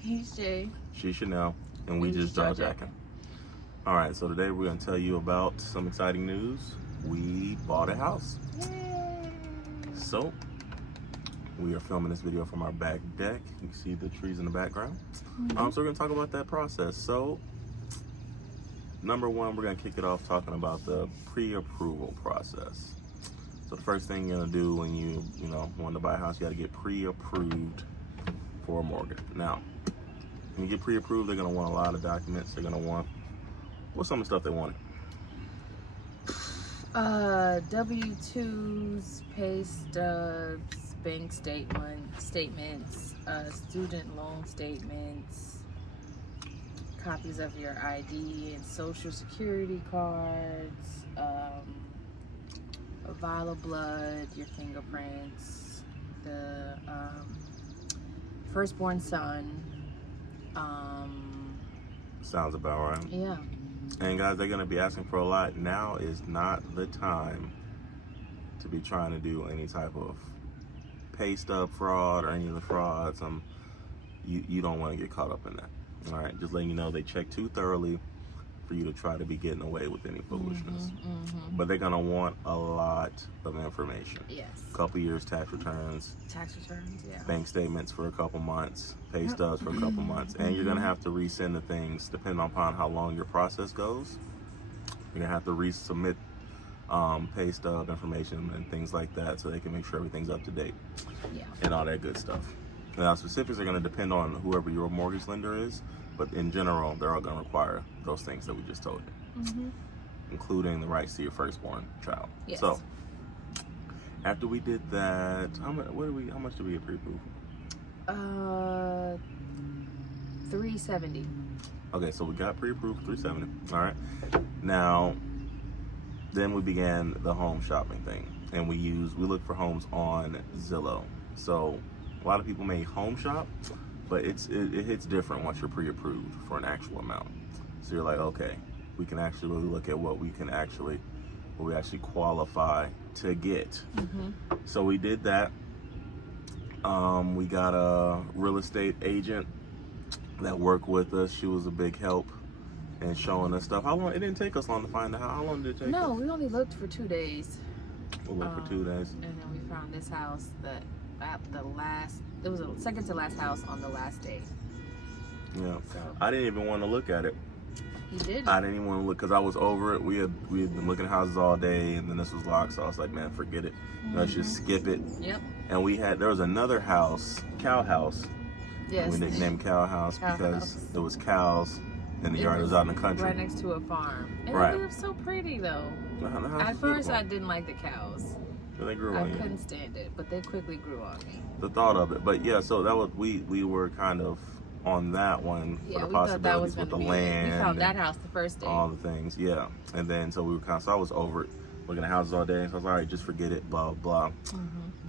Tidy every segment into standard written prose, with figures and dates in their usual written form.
He's Jay. She's Chanel, and we just Jawjackin. All right, so today we're going to tell you about some exciting news. We bought a house. Yay! So, we are filming this video from our back deck. You can see the trees in the background. So we're going to talk about that process. So, number one, we're going to kick it off talking about the pre-approval process. So the first thing you're going to do when you want to buy a house, you got to get pre-approved for a mortgage. Now, when you get pre-approved, they're going to want a lot of documents. They're going to want, what's some of the stuff they wanted? W-2s, pay stubs, bank statements, student loan statements, copies of your ID and social security cards, a vial of blood, your fingerprints, the firstborn son. Sounds about right. Yeah. And guys, they're going to be asking for a lot. Now is not the time to be trying to do any type of pay stub fraud or any of the frauds. You don't want to get caught up in that. All right, just letting you know, they check too thoroughly for you to try to be getting away with any foolishness. But they're going to want a lot of information. Yes. A couple years tax returns. Tax returns, yeah. Bank statements for a couple months, pay stubs for a couple months, and you're gonna have to resend the things depending upon how long your process goes. You're gonna have to resubmit pay stub information and things like that, so they can make sure everything's up to date. Yeah. And all that good stuff. Now, specifics are gonna depend on whoever your mortgage lender is, but in general, they're all gonna require those things that we just told you, including the rights to your firstborn child. Yes. So, after we did that, how much did we get pre-approved? $370. Okay, so we got pre-approved $370. All right. Now, then we began the home shopping thing, and we looked for homes on Zillow. So a lot of people may home shop, but it hits different once you're pre-approved for an actual amount. So you're like, okay, we can actually really look at what we actually qualify to get. So we did that. We got a real estate agent that worked with us. She was a big help in showing us stuff. How long? It didn't take us long to find out. How long did it take? No, us? we only looked for 2 days. We looked for 2 days. And then we found this house it was the second to last house on the last day. Yeah. So. I didn't even want to look at it. You did? I didn't even want to look because I was over it. We had been looking at houses all day, and then this was locked, so I was like, man, forget it. Let's just skip it. Yep. And there was another house, cow house. Yes. We nicknamed cow house because there was cows in the yard. It was out in the country. Right next to a farm. And Right. it was so pretty though. At first I didn't like the cows. So they grew I on you. couldn't stand it, but they quickly grew on me. The thought of it. But yeah, so that was we were kind of on that one for the possibilities with the land. We found that house the first day. All the things, yeah. And then so I was over it, looking at houses all day. So I was like, all right, just forget it, blah blah.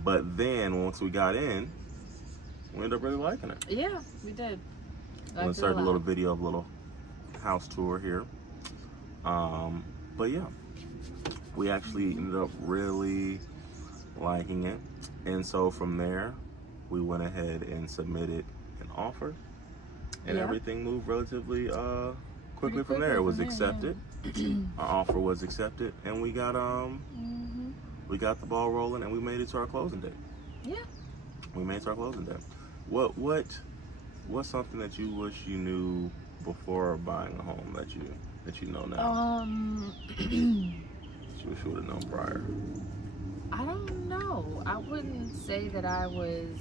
But then once we got in, we ended up really liking it. Yeah, we did. We'll insert a little video of a little house tour here. But yeah, we actually ended up really liking it. And so from there, we went ahead and submitted an offer. And everything moved relatively quickly from there. It was accepted. Our offer was accepted, and we got the ball rolling, and we made it to our closing date. Yeah. We made it to our closing date. What's something that you wish you knew before buying a home that you know now? You wish you would have known prior. I don't know. I wouldn't say that I was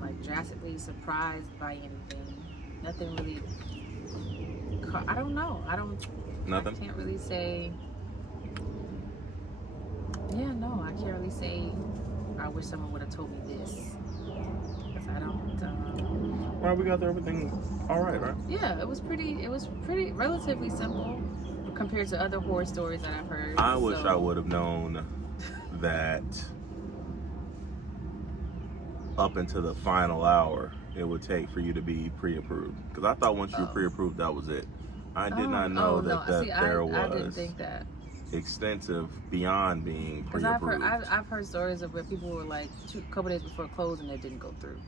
like drastically surprised by anything. Nothing really. I don't know. Nothing. I can't really say. Yeah, no, I can't really say. I wish someone would have told me this. Because I don't. Right, we got everything all right, right? Yeah, it was pretty relatively simple compared to other horror stories that I've heard. I wish I would have known that up until the final hour it would take for you to be pre-approved. Because I thought once you were pre-approved, that was it. I did not know that there was I didn't think that. extensive beyond being pre-approved. Because I've heard stories of where people were like a couple days before closing, they didn't go through.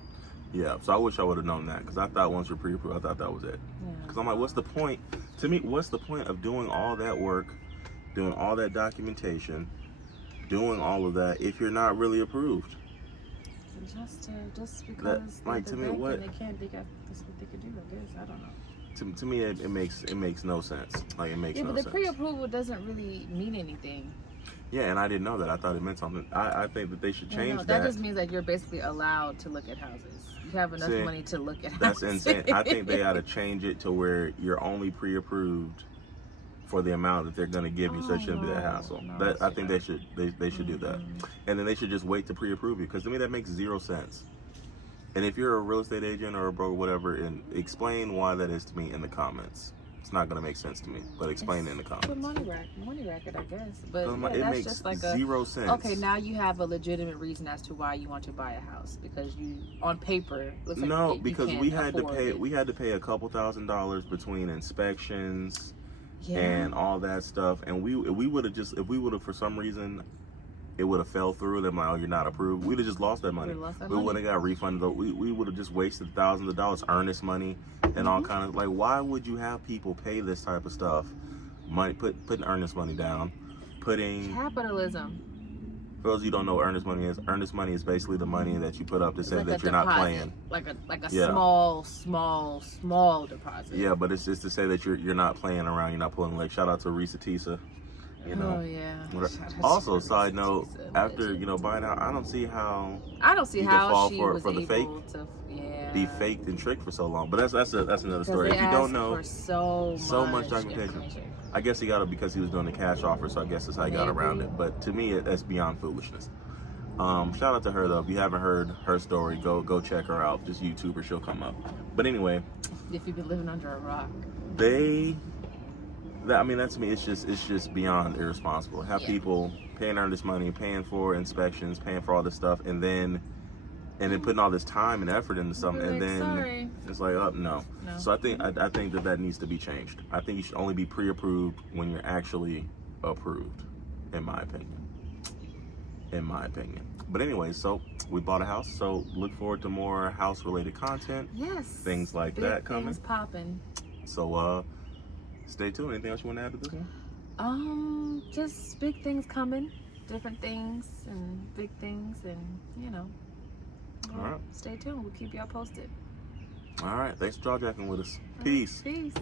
Yeah, so I wish I would have known that, because I thought once you're pre-approved, I thought that was it. Because I'm like, what's the point? To me, what's the point of doing all that work, doing all that documentation, doing all of that if you're not really approved? Just because Like, to me, what? They can't. That's what they could do. I guess I don't know. To me, it makes no sense. Like, it makes no sense. Yeah, but the pre-approval doesn't really mean anything. Yeah, and I didn't know that. I thought it meant something. I think that they should change that. That just means that you're basically allowed to look at houses. You have enough money to look at That's houses. insane. I think they ought to change it to where you're only pre-approved for the amount that they're going to give you, so it shouldn't be that hassle. I think they should do that, and then they should just wait to pre-approve you, because to me that makes zero sense. And if you're a real estate agent or a broker, whatever, and explain why that is to me in the comments. It's not going to make sense to me, but explain it in the comments. It's a money racket, I guess. But it that's makes just like zero sense. Okay, now you have a legitimate reason as to why you want to buy a house, because you, on paper, looks like because we had to pay a couple $1,000s between inspections and all that stuff, and we would have for some reason it would have fell through. Them like, oh, you're not approved. We'd have just lost that money. We wouldn't have got refunded. We would have just wasted thousands of dollars, earnest money, and all kind of, like, why would you have people pay this type of stuff? Money, putting earnest money down, putting capitalism. For those of you who don't know what earnest money is, earnest money is basically the money that you put up to say that you're not playing. Like a small deposit. Yeah, but it's just to say that you're not playing around. You're not pulling like. Shout out to Risa Tisa. You know. Oh yeah. Also, side note, after buying out, I don't see how she was for the fake to be faked and tricked for so long. But that's another story. If you don't know, for so much documentation. I guess he got it because he was doing the cash offer, so I guess that's how he got around it. But to me, that's beyond foolishness. Shout out to her though. If you haven't heard her story, go check her out. Just YouTube her, she'll come up. But anyway, if you've been living under a rock, that's me. It's just beyond irresponsible. Have people paying earnest money, paying for inspections, paying for all this stuff, and then putting all this time and effort into something, and then it's like, oh no. So I think that needs to be changed. I think you should only be pre-approved when you're actually approved, in my opinion. But anyway, so we bought a house, so look forward to more house-related content. Yes. Things like that coming. Things popping. So stay tuned. Anything else you want to add to this? Just big things coming, different things and big things, and all right. Stay tuned. We'll keep y'all posted. All right. Thanks for jawjacking with us. Peace. Peace.